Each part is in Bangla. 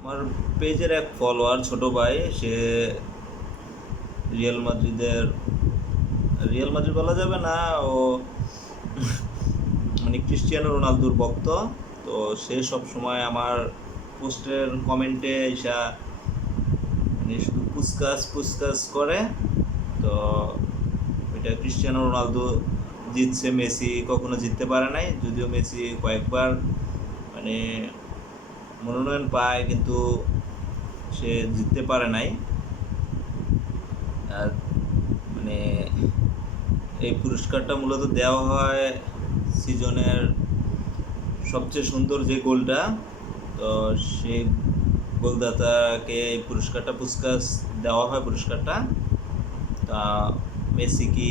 আমার পেজের এক ফলোয়ার ছোট ভাই, সে রিয়াল মাদ্রিদের, রিয়াল মাদ্রিদ বলা যাবে না, ও মানে ক্রিস্টিয়ানো রোনালদোর ভক্ত। তো সে সব সময় আমার পোস্টের কমেন্টে এসা মানে শুধু পুসকাস পুসকাস করে। তো এটা ক্রিস্টিয়ানো রোনালদো জিতছে, মেসি কখনো জিততে পারে নাই, যদিও মেসি কয়েকবার মানে মনোনয়ন পায় কিন্তু সে জিততে পারে নাই। আর মানে এই পুরস্কারটা মূলত দেওয়া হয় সিজনের সবচেয়ে সুন্দর যে গোলটা, তো সেই গোলদাতাকে এই পুরস্কারটা পুস্কাস দেওয়া হয় পুরস্কারটা। তা মেসি কি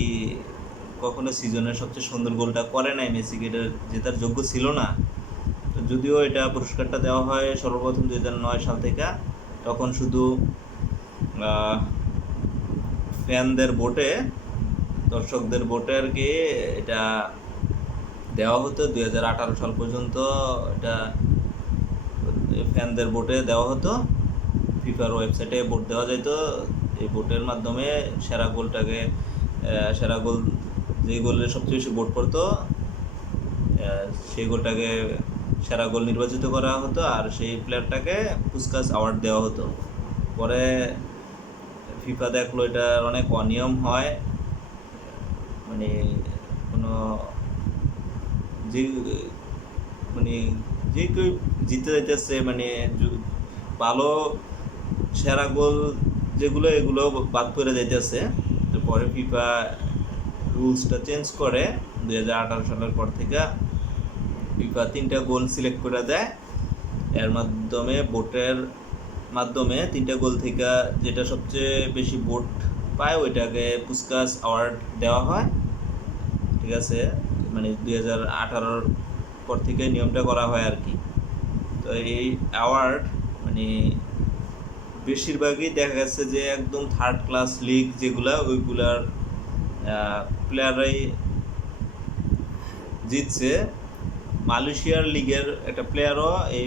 কখনো সিজনের সবচেয়ে সুন্দর গোলটা করে নাই, মেসি কি এটা জেতার যোগ্য ছিল না। তো যদিও এটা পুরস্কারটা দেওয়া হয় সর্বপ্রথম 2009 সাল থেকে, তখন শুধু ফ্যানদের ভোটে, দর্শকদের ভোটে আর কি এটা দেওয়া হতো। 2018 সাল পর্যন্ত এটা ফ্যানদের ভোটে দেওয়া হতো, ফিফার ওয়েবসাইটে ভোট দেওয়া যেত। এই ভোটের মাধ্যমে সেরা গোলটাকে, সেরা গোল যে গোলের সবচেয়ে বেশি ভোট পড়তো সেই গোলটাকে সেরা গোল নির্বাচিত করা হতো, আর সেই প্লেয়ারটাকে পুস্কাস অ্যাওয়ার্ড দেওয়া হতো। পরে ফিফা দেখলো এটার অনেক অনিয়ম হয়, মানে কোনো যে মানে যে কেউ জিতে যাইতেছে, মানে ভালো সেরা গোল যেগুলো এগুলো বাদ পড়ে যাইতেছে। তো পরে ফিফা রুলসটা চেঞ্জ করে 2018 সালের পর থেকে। ফিফা 3টা গোল সিলেক্ট করে দেয়, এর মাধ্যমে ভোটের মাধ্যমে 3টা গোল থেকে যেটা সবচেয়ে বেশি ভোট পায় ওইটাকে পুস্কাস অ্যাওয়ার্ড দেওয়া হয়। ঠিক আছে, মানে 2018 পর থেকে নিয়মটা করা হয় আর কি। তো এই অ্যাওয়ার্ড মানে বেশিরভাগই দেখা গেছে যে একদম থার্ড ক্লাস লিগ যেগুলা, ওইগুলার প্লেয়াররাই জিতছে। মালয়েশিয়ার লিগের একটা প্লেয়ারও এই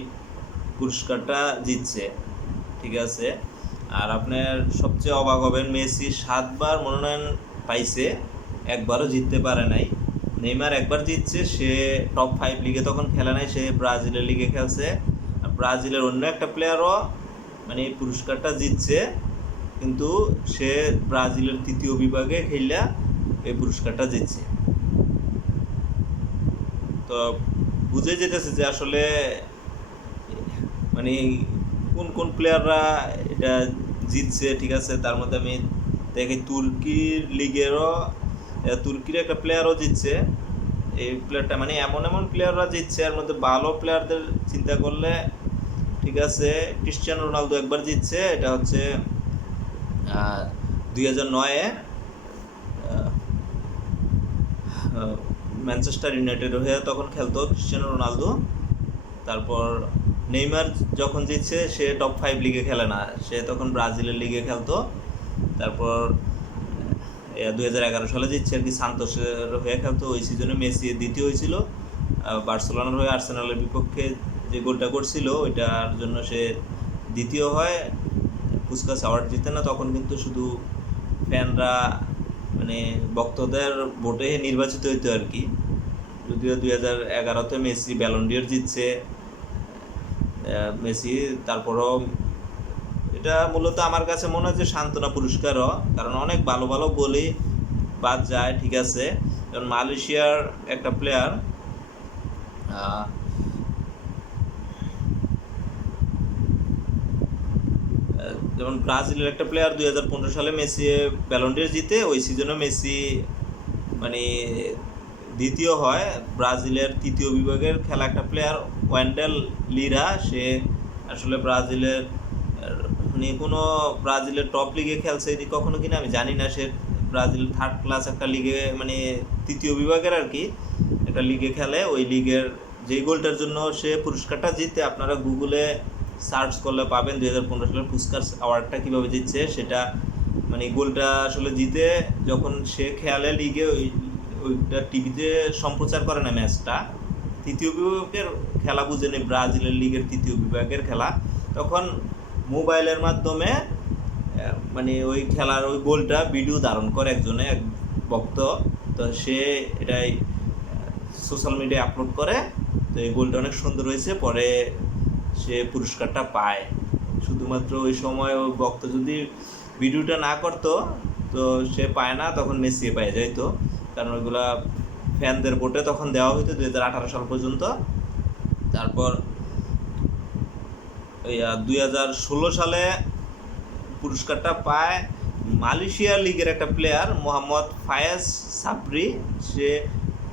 পুরস্কারটা জিতছে। ঠিক আছে, আর আপনার সবচেয়ে অবাক হবেন, মেসি 7বার মনোনয়ন পাইছে, একবারও জিততে পারে নাই। নেইমার একবার জিতছে, সে টপ 5 লিগে তখন খেলে নাই, সে ব্রাজিলের লিগে খেলছে। আর ব্রাজিলের অন্য একটা প্লেয়ারও মানে এই পুরস্কারটা জিতছে, কিন্তু সে ব্রাজিলের 3য় বিভাগে খেলা এই পুরস্কারটা জিতছে। তো বুঝে যেতেছে যে আসলে মানে কোন কোন প্লেয়াররা এটা জিতছে। ঠিক আছে, তার মধ্যে আমি দেখি তুর্কির লিগেরও, তুর্কির একটা প্লেয়ারও জিতছে। এই প্লেয়ারটা মানে এমন এমন প্লেয়াররা জিতছে, এর মধ্যে ভালো প্লেয়ারদের চিন্তা করলে ঠিক আছে, ক্রিস্টিয়ানো রোনালদো একবার জিতছে, এটা হচ্ছে 2009-এ ম্যানচেস্টার ইউনাইটেড হয়ে তখন খেলতো ক্রিস্টিয়ানো রোনালদো। তারপর নেইমার যখন জিতছে, সে টপ 5 লিগে খেলে না, সে তখন ব্রাজিলের লিগে খেলতো। তারপর 2011 সালে জিতছে আর কি, সান্তোসের হয়ে খেলতো, ওই সিজনে মেসি দ্বিতীয় হয়েছিল। বার্সেলোনার হয়ে আর্সেনালের বিপক্ষে যে গোলটা করছিল ওইটার জন্য সে দ্বিতীয় হয়, পুস্কাস অ্যাওয়ার্ড জিতে না। তখন কিন্তু শুধু ফ্যানরা মানে ভক্তদের ভোটে নির্বাচিত হইতো আর কি। যদিও 2011-তে মেসি ব্যালন ডিওর জিতছে মেসি। তারপরও এটা মূলত আমার কাছে মনে হয় যে সান্ত্বনা পুরস্কারও, কারণ অনেক ভালো ভালো গোলই বাদ যায়। ঠিক আছে, যেমন মালয়েশিয়ার একটা প্লেয়ার, যেমন ব্রাজিলের একটা প্লেয়ার 2015 সালে মেসি ব্যালন ডিওর জিতে, ওই সিজনে মেসি মানে দ্বিতীয় হয়। ব্রাজিলের 3য় বিভাগের খেলা একটা প্লেয়ার ওয়েন্ডেল লিরা, সে আসলে ব্রাজিলের মানে কোনো ব্রাজিলের টপ লিগে খেলছে কখনো কিনা আমি জানি না, সে ব্রাজিল থার্ড ক্লাস একটা লিগে মানে 3য় বিভাগের আর কি একটা লিগে খেলে। ওই লিগের যেই গোলটার জন্য সে পুরস্কারটা জিতে, আপনারা গুগলে সার্চ করলে পাবেন 2015 সালের পুস্কার অ্যাওয়ার্ডটা কীভাবে জিতছে সেটা। মানে গোলটা আসলে জিতে যখন সে খেলে লিগে, ওইটা টিভিতে সম্প্রচার করে না ম্যাচটা, 3য় বিভাগের খেলা বুঝে নেই, ব্রাজিলের লিগের 3য় বিভাগের খেলা। তখন মোবাইলের মাধ্যমে মানে ওই খেলার ওই গোলটা ভিডিও ধারণ করে একজনে, এক ভক্ত, তো সে এটাই সোশ্যাল মিডিয়ায় আপলোড করে। তো এই গোলটা অনেক সুন্দর হয়েছে, পরে সে পুরস্কারটা পায়। শুধুমাত্র ওই সময় ওই ভক্ত যদি ভিডিওটা না করতো তো সে পায় না, তখন মেসি পায় যাইতো, কারণ ওইগুলা ফ্যানদের ভোটে তখন দেওয়া হইতো 2018 সাল পর্যন্ত। তারপর ওই 2016 সালে পুরস্কারটা পায় মালয়েশিয়া লিগের একটা প্লেয়ার মোহাম্মদ ফায়াজ সাবরি। সে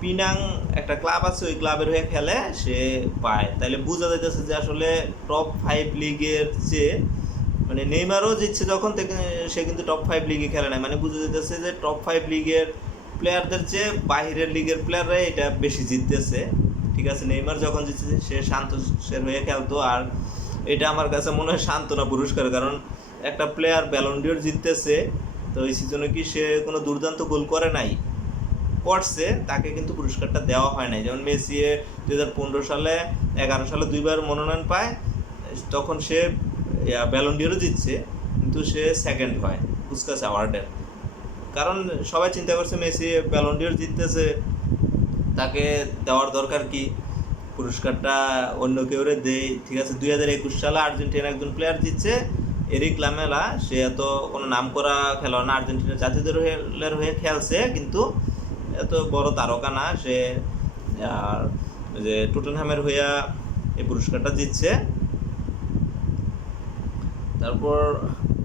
পিনাং একটা ক্লাব আছে, ওই ক্লাবের হয়ে খেলে, সে পায়। তাইলে বোঝা যাইতেছে যে আসলে টপ 5 লিগের চেয়ে মানে নেইমারও জিতছে যখন থেকে, সে কিন্তু টপ 5 লিগে খেলে না, মানে বোঝা যাইতেছে যে টপ 5 লিগের প্লেয়ারদের চেয়ে বাইরের লিগের প্লেয়াররা এটা বেশি জিততেছে। ঠিক আছে, নেইমার যখন জিতছে সে সান্তোসের হয়ে খেলতো, আর এটা আমার কাছে মনে হয় সান্ত্বনা পুরস্কার, কারণ একটা প্লেয়ার ব্যালন ডিওর জিততেছে, তো এই সিজনে কি সে কোনো দুর্দান্ত গোল করে নাই, করছে, তাকে কিন্তু পুরস্কারটা দেওয়া হয় নাই। যেমন মেসি 2015 সালে 11 সালে 2বার মনোনয়ন পায়, তখন সে ব্যালন ডিওরও জিতছে, কিন্তু সে সেকেন্ড হয় পুস্কাস অ্যাওয়ার্ডের। কারণ সবাই চিন্তা করছে মেসি ব্যালন ডিওর জিততেছে, তাকে দেওয়ার দরকার কি, পুরস্কারটা অন্য কেউরে দেয়। ঠিক আছে, 2021 সালে আর্জেন্টিনার একজন প্লেয়ার জিতছে, এরিক লামেলা। সে এত কোনো নাম করা খেলোয়াড় না, আর্জেন্টিনার জাতীয় দলের হয়ে খেলছে, কিন্তু এত বড় তারকা না সে। আর যে টুটেনহ্যামের হইয়া এই পুরস্কারটা জিতছে। তারপর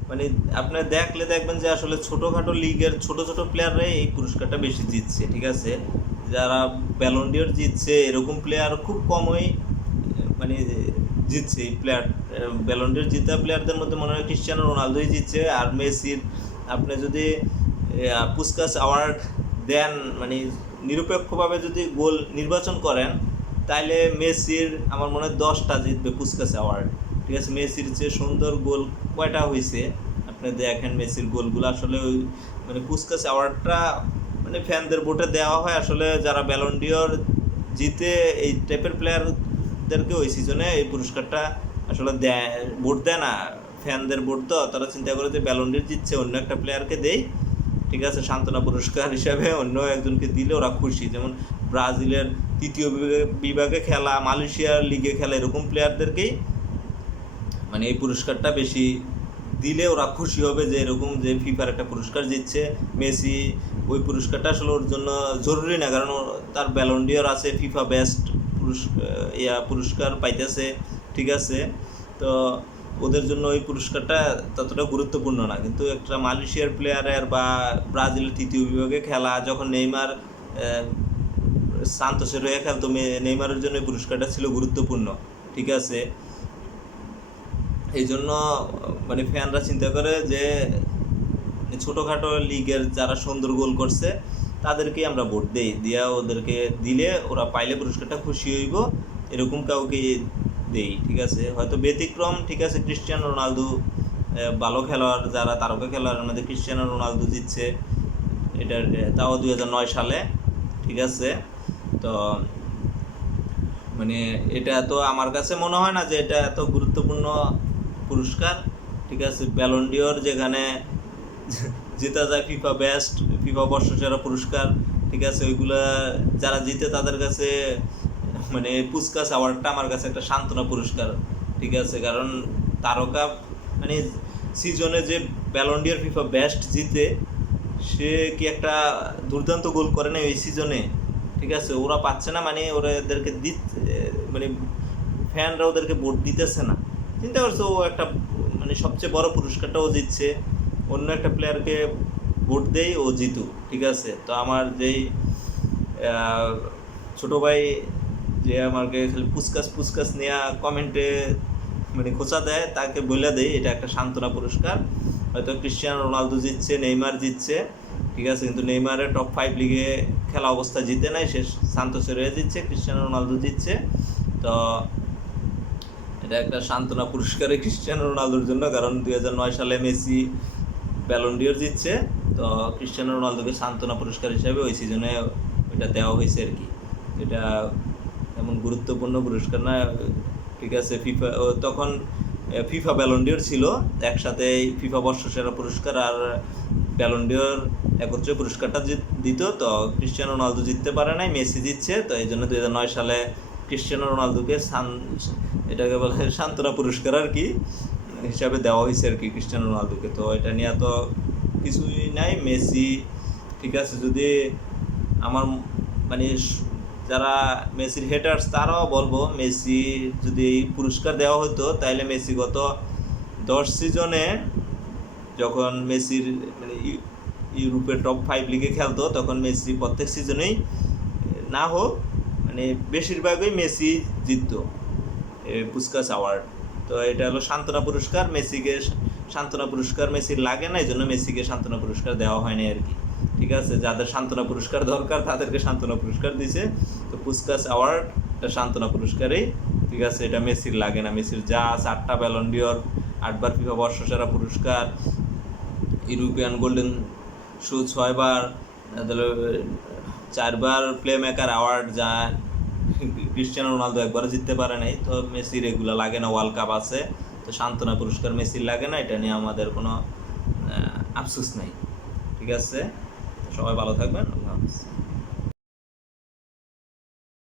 মানে আপনি দেখবেন যে আসলে ছোটোখাটো লিগের ছোট ছোট প্লেয়াররাই এই পুরস্কারটা বেশি জিতছে। ঠিক আছে, যারা ব্যালন ডিওর জিতছে এরকম প্লেয়ার খুব কমই মানে জিতছে। এই প্লেয়ার ব্যালন ডিওর জিতা প্লেয়ারদের মধ্যে মনে হয় ক্রিশ্চিয়ানো রোনালদোই জিতছে। আর মেসির আপনি যদি পুস্কাস অ্যাওয়ার্ড দেন, মানে নিরপেক্ষভাবে যদি গোল নির্বাচন করেন, তাইলে মেসির আমার মনে হয় 10টা জিতবে পুস্কাস অ্যাওয়ার্ড। ঠিক আছে, মেসির চেয়ে সুন্দর গোল কয়টা হয়েছে আপনি দেখেন, মেসির গোলগুলো আসলে ওই মানে পুস্কাস অ্যাওয়ার্ডটা মানে ফ্যানদের ভোটে দেওয়া হয়। আসলে যারা ব্যালন ডিওর জিতে এই টাইপের প্লেয়ারদেরকে ওই সিজনে এই পুরস্কারটা আসলে দেয়, ভোট দেয় না, ফ্যানদের ভোট। তো তারা চিন্তা করে যে ব্যালন ডিওর জিতছে, অন্য একটা প্লেয়ারকে দেই, ঠিক আছে, সান্ত্বনা পুরস্কার হিসাবে অন্য একজনকে দিলে ওরা খুশি। যেমন ব্রাজিলের তৃতীয় বিভাগে খেলা, মালয়েশিয়ার লিগে খেলা, এরকম প্লেয়ারদেরকেই মানে এই পুরস্কারটা বেশি দিলে ওরা খুশি হবে, যে এরকম যে ফিফার একটা পুরস্কার জিতছে মেসি। ওই পুরস্কারটা আসলে ওর জন্য জরুরি না, কারণ তার ব্যালন ডিওর আছে, ফিফা বেস্ট পুরস্কার পাইতেছে। ঠিক আছে, তো ওদের জন্য ওই পুরস্কারটা ততটা গুরুত্বপূর্ণ না। কিন্তু একটা মালয়েশিয়ার প্লেয়ারের বা ব্রাজিলের তৃতীয় বিভাগে খেলা, যখন নেইমার সান্তোসের হয়ে খেলতো, নেইমারের জন্য এই পুরস্কারটা ছিল গুরুত্বপূর্ণ। ঠিক আছে, এই জন্য মানে ফ্যানরা চিন্তা করে যে ছোটোখাটো লিগের যারা সুন্দর গোল করছে তাদেরকেই আমরা ভোট দেই, দিয়া ওদেরকে দিলে ওরা পাইলে পুরস্কারটা খুশি হইব, এরকম কাউকে দেই। ঠিক আছে, হয়তো ব্যতিক্রম, ঠিক আছে, ক্রিশ্চিয়ানো রোনালদো ভালো খেলোয়াড়, যারা তারকা খেলোয়াড় আমাদের ক্রিশ্চিয়ানো রোনালদো জিতছে এটা, তাও 2009 সালে। ঠিক আছে, তো মানে এটা তো আমার কাছে মনে হয় না যে এটা এত গুরুত্বপূর্ণ পুরস্কার। ঠিক আছে, ব্যালন ডিওর যেখানে জেতা যায় ফিফা বেস্ট, ফিফা বর্ষসেরা পুরস্কার, ঠিক আছে, ওইগুলা যারা জিতে তাদের কাছে মানে পুস্কাস অ্যাওয়ার্ডটা আমার কাছে একটা সান্ত্বনা পুরস্কার। ঠিক আছে, কারণ তারকা মানে সিজনে যে ব্যালন ডিওর ফিফা বেস্ট জিতে, সে কি একটা দুর্দান্ত গোল করে না ওই সিজনে। ঠিক আছে, ওরা পাচ্ছে না, মানে ওদেরকে মানে ফ্যানরা ওদেরকে ভোট দিতেছে না। চিন্তা করছে ও একটা মানে সবচেয়ে বড় পুরস্কারটাও জিতছে, অন্য একটা প্লেয়ারকে ভোট দেই, ও জিতুক। ঠিক আছে, তো আমার যেই ছোটো ভাই যে আমাকে খালি পুস্কাস নেওয়া কমেন্টে মানে খোঁচা দেয়, তাকে বলে দেয় এটা একটা সান্ত্বনা পুরস্কার। হয়তো ক্রিশ্চিয়ানো রোনালদো জিতছে, নেইমার জিতছে, ঠিক আছে, কিন্তু নেইমারের টপ 5 লিগে খেলা অবস্থা জিতে নাই, সে সান্তোসের হয়ে জিতছে, ক্রিশ্চিয়ানো রোনালদো জিতছে। তো এটা একটা সান্ত্বনা পুরস্কারে ক্রিশ্চিয়ানো রোনালদোর জন্য, কারণ 2009 সালে মেসি ব্যালন ডিওর জিতছে, তো ক্রিশ্চিয়ানো রোনালদোকে সান্ত্বনা পুরস্কার হিসাবে ওই সিজনে এটা দেওয়া হয়েছে আর কি। এটা এমন গুরুত্বপূর্ণ পুরস্কার না। ঠিক আছে, ফিফা তখন ফিফা ব্যালন ডিওর ছিল একসাথে, ফিফা বর্ষসেরা পুরস্কার আর ব্যালন ডিওর একত্রে পুরস্কারটা দিত। তো ক্রিস্টিয়ানো রোনালদো জিততে পারে নাই, মেসি জিতছে। তো এই জন্য 2009 সালে ক্রিস্টিয়ানো রোনালদোকে এটাকে বলে সান্ত্বনা পুরস্কার আর কি হিসাবে দেওয়া হয়েছে আর কি ক্রিস্টিয়ানো রোনালদোকে। তো এটা নিয়ে তো কিছুই নাই। মেসি ঠিক আছে, যদি আমার মানে যারা মেসির হেটার্স তারাও বলবো, মেসি যদি এই পুরস্কার দেওয়া হতো তাহলে মেসি গত 10 সিজনে যখন মেসির মানে ইউরোপের টপ 5 লিগে খেলতো তখন মেসি প্রত্যেক সিজনেই না হোক মানে বেশিরভাগই মেসি জিততো পুস্কাস অ্যাওয়ার্ড। তো এটা হলো সান্ত্বনা পুরস্কার, মেসিকে সান্ত্বনা পুরস্কার মেসির লাগে না, এই জন্য মেসিকে সান্ত্বনা পুরস্কার দেওয়া হয়নি আর কি। ঠিক আছে, যাদের সান্ত্বনা পুরস্কার দরকার তাদেরকে সান্ত্বনা পুরস্কার দিছে। তো পুস্কাস অ্যাওয়ার্ড এটা সান্ত্বনা পুরস্কারই, ঠিক আছে, এটা মেসির লাগে না। মেসির যা 4টা ব্যালন ডিওর, 8বার ফিফা বর্ষসেরা পুরস্কার, ইউরোপিয়ান গোল্ডেন শু 6বার, 4বার প্লে মেকার অ্যাওয়ার্ড, যা ক্রিস্টিয়ানো রোনালদো একবারও জিততে পারে নাই। তো মেসির এগুলো লাগে না, ওয়ার্ল্ড কাপ আছে। তো সান্ত্বনা পুরস্কার মেসির লাগে না, এটা নিয়ে আমাদের কোনো আফসোস নেই। ঠিক আছে, সবাই ভালো থাকবেন, আল্লাহ হাফেজ।